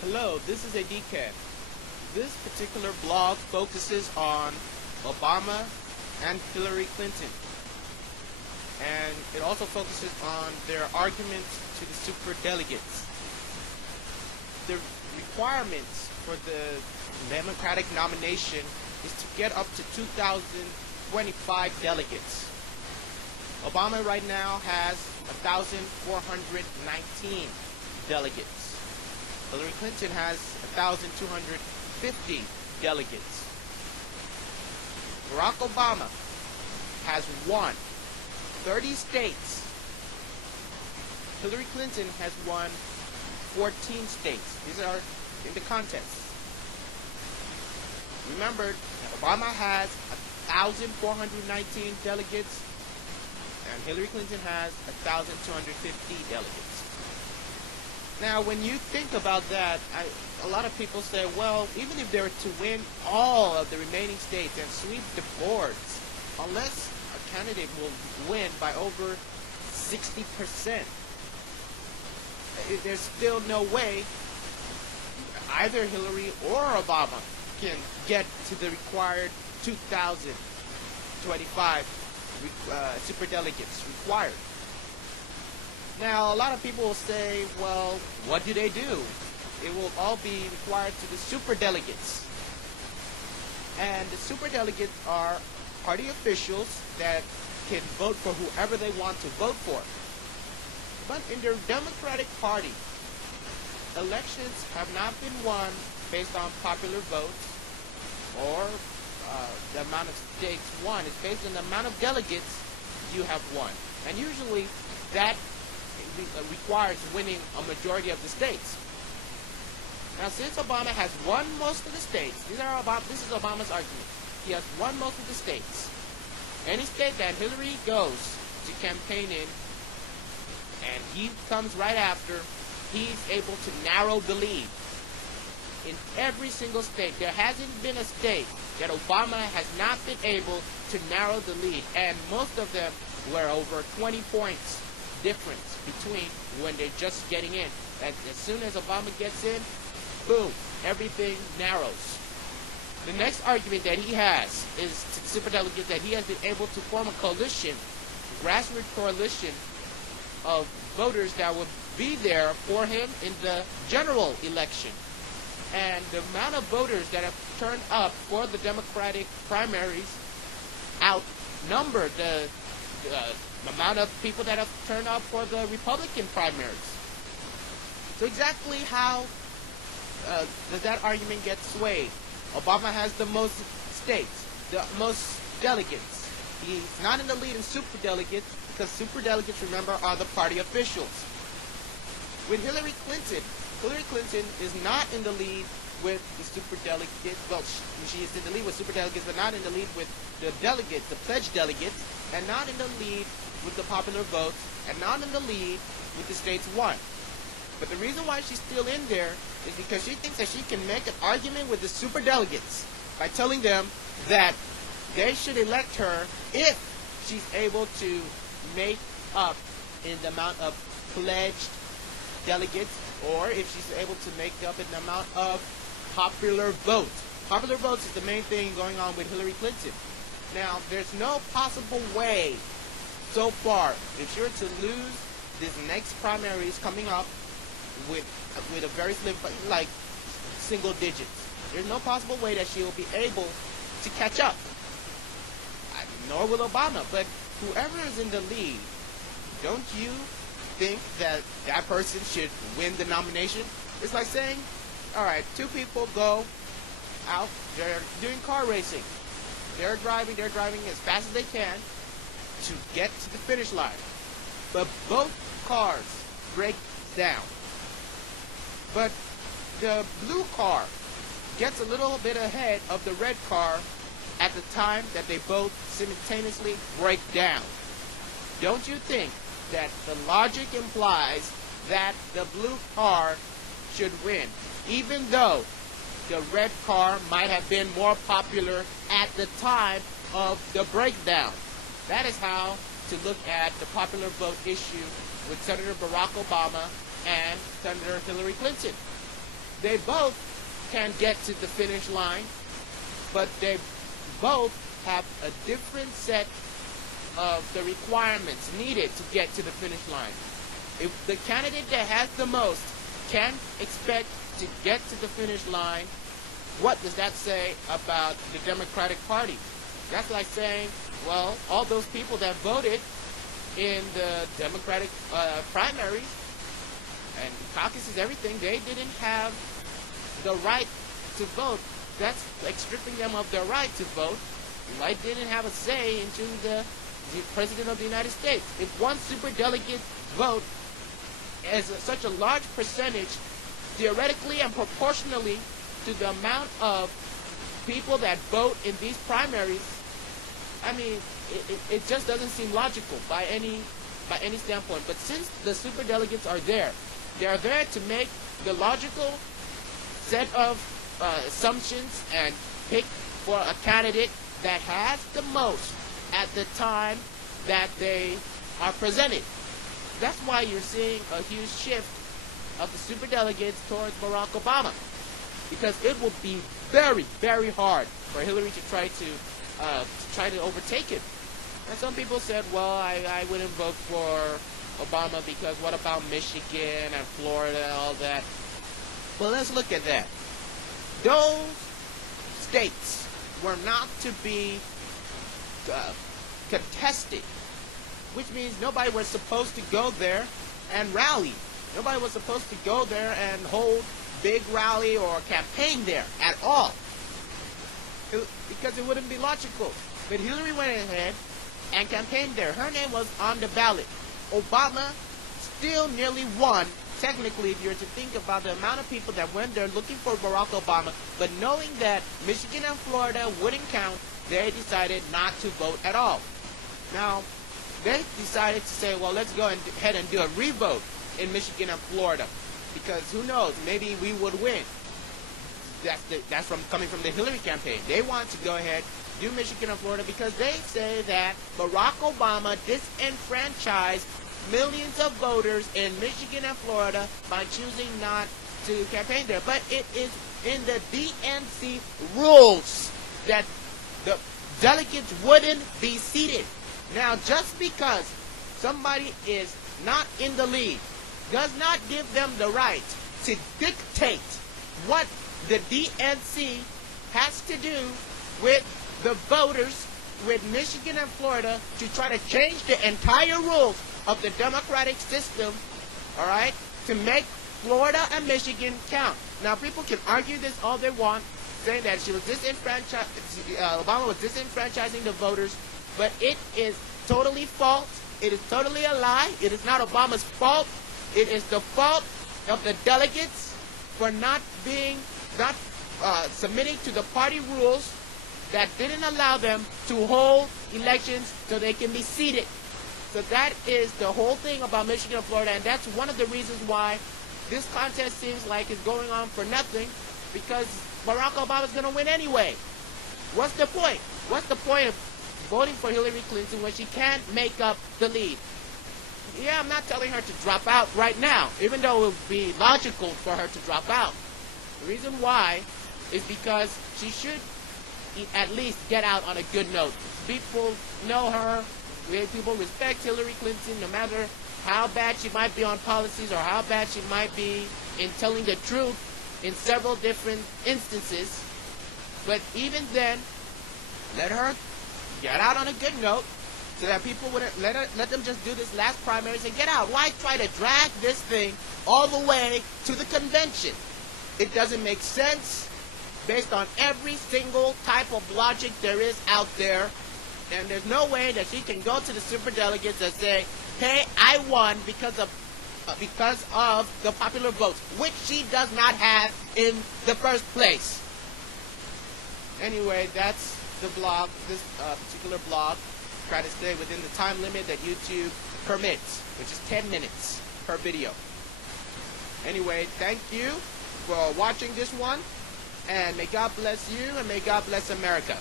Hello, this is a decaf. This particular blog focuses on Obama and Hillary Clinton. And it also focuses on their arguments to the Super Delegates. The requirements for the Democratic nomination is to get up to 2,025 delegates. Obama right now has 1,419 delegates. Hillary Clinton has 1,250 delegates. Barack Obama has won 30 states. Hillary Clinton has won 14 states. These are in the contest. Remember, Obama has 1,419 delegates, and Hillary Clinton has 1,250 delegates. Now, when you think about that, a lot of people say, well, even if they were to win all of the remaining states and sweep the boards, unless a candidate will win by over 60%, there's still no way either Hillary or Obama can get to the required 2,025 super delegates required. Now, a lot of people will say, well, what do? It will all be required to the super delegates. And the super delegates are party officials that can vote for whoever they want to vote for. But in the Democratic Party, elections have not been won based on popular votes or the amount of states won. It's based on the amount of delegates you have won. And usually that requires winning a majority of the states. Now, since Obama has won most of the states, this is Obama's argument. He has won most of the states. Any state that Hillary goes to campaign in, and he comes right after, he's able to narrow the lead. In every single state, there hasn't been a state that Obama has not been able to narrow the lead, and most of them were over 20 points difference between when they're just getting in. As soon as Obama gets in, boom, everything narrows. The next argument that he has is to the super delegates that he has been able to form a coalition, grassroots coalition of voters that would be there for him in the general election. And the amount of voters that have turned up for the Democratic primaries outnumber the amount of people that have turned up for the Republican primaries. So exactly how does that argument get swayed? Obama has the most states, the most delegates. He's not in the lead in super delegates because super delegates, remember, are the party officials. With Hillary Clinton is not in the lead with the super delegates. Well, she is in the lead with super delegates, but not in the lead with the delegates, the pledged delegates, and not in the lead with the popular votes, and not in the lead with the states won. But the reason why she's still in there is because she thinks that she can make an argument with the super delegates by telling them that they should elect her if she's able to make up in the amount of pledged delegates, or if she's able to make up in the amount of popular votes. Popular votes is the main thing going on with Hillary Clinton. Now, there's no possible way so far, if she were to lose this next primaries coming up with a very slim, like single digits, there's no possible way that she will be able to catch up. Nor will Obama. But whoever is in the lead, don't you think that that person should win the nomination? It's like saying, all right, two people go out, they're doing car racing. They're driving as fast as they can to get to the finish line. But both cars break down. But the blue car gets a little bit ahead of the red car at the time that they both simultaneously break down. Don't you think that the logic implies that the blue car should win, even though the red car might have been more popular at the time of the breakdown? That is how to look at the popular vote issue with Senator Barack Obama and Senator Hillary Clinton. they both can get to the finish line, but they both have a different set of the requirements needed to get to the finish line. If the candidate that has the most can expect to get to the finish line, what does that say about the Democratic Party? That's like saying, well, all those people that voted in the Democratic primaries and caucuses, everything, they didn't have the right to vote. That's like stripping them of their right to vote. They didn't have a say in choosing the President of the United States. If one superdelegate vote is such a large percentage, theoretically and proportionally to the amount of people that vote in these primaries, I mean, it just doesn't seem logical by any standpoint. But since the superdelegates are there, they are there to make the logical set of assumptions and pick for a candidate that has the most at the time that they are presented. That's why you're seeing a huge shift of the superdelegates towards Barack Obama, because it will be very, very hard for Hillary to try to overtake him. And some people said, well, I wouldn't vote for Obama because what about Michigan and Florida and all that? Well, let's look at that. Those states were not to be contested, which means nobody was supposed to go there and rally. Nobody was supposed to go there and hold big rally or campaign there at all, because it wouldn't be logical. But Hillary went ahead and campaigned there. Her name was on the ballot. Obama still nearly won, technically, if you were to think about the amount of people that went there looking for Barack Obama, but knowing that Michigan and Florida wouldn't count, they decided not to vote at all. Now, they decided to say, well, let's go ahead and do a revote in Michigan and Florida, because who knows, maybe we would win. That's coming from the Hillary campaign. They want to go ahead, do Michigan and Florida, because they say that Barack Obama disenfranchised millions of voters in Michigan and Florida by choosing not to campaign there. But it is in the DNC rules that the delegates wouldn't be seated. Now, just because somebody is not in the lead does not give them the right to dictate what the DNC has to do with the voters with Michigan and Florida to try to change the entire rules of the democratic system, all right, to make Florida and Michigan count. Now, people can argue this all they want, saying that she was Obama was disenfranchising the voters, but it is totally false. It is totally a lie. It is not Obama's fault. It is the fault of the delegates for not submitting to the party rules that didn't allow them to hold elections so they can be seated. So that is the whole thing about Michigan and Florida, and that's one of the reasons why this contest seems like it's going on for nothing, because Barack Obama's going to win anyway. What's the point? What's the point of voting for Hillary Clinton when she can't make up the lead? Yeah, I'm not telling her to drop out right now, even though it would be logical for her to drop out. The reason why is because she should at least get out on a good note. People know her. People respect Hillary Clinton, no matter how bad she might be on policies or how bad she might be in telling the truth in several different instances. But even then, let her get out on a good note so that people wouldn't let them just do this last primaries and get out. Why try to drag this thing all the way to the convention? It doesn't make sense based on every single type of logic there is out there. And there's no way that she can go to the superdelegates and say, hey, I won because of the popular votes, which she does not have in the first place. Anyway, that's the blog, this particular blog. Try to stay within the time limit that YouTube permits, which is 10 minutes per video. Anyway, thank you for watching this one, and may God bless you, and may God bless America.